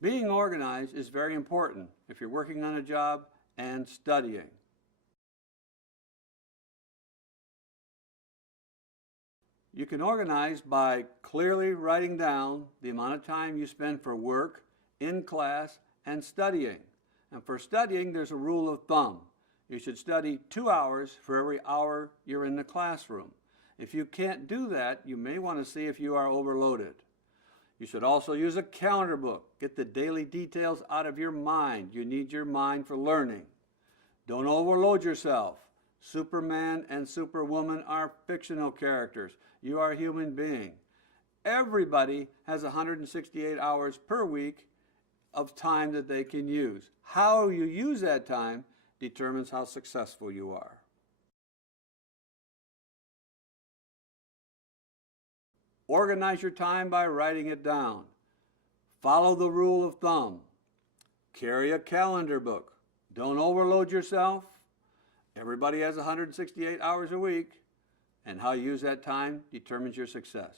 Being organized is very important if you're working on a job and studying. You can organize by clearly writing down the amount of time you spend for work, in class, and studying. And for studying, there's a rule of thumb. You should study 2 hours for every hour you're in the classroom. If you can't do that, you may want to see if you are overloaded. You should also use a calendar book. Get the daily details out of your mind. You need your mind for learning. Don't overload yourself. Superman and Superwoman are fictional characters. You are a human being. Everybody has 168 hours per week of time that they can use. How you use that time determines how successful you are. Organize your time by writing it down. Follow the rule of thumb. Carry a calendar book. Don't overload yourself. Everybody has 168 hours a week, and how you use that time determines your success.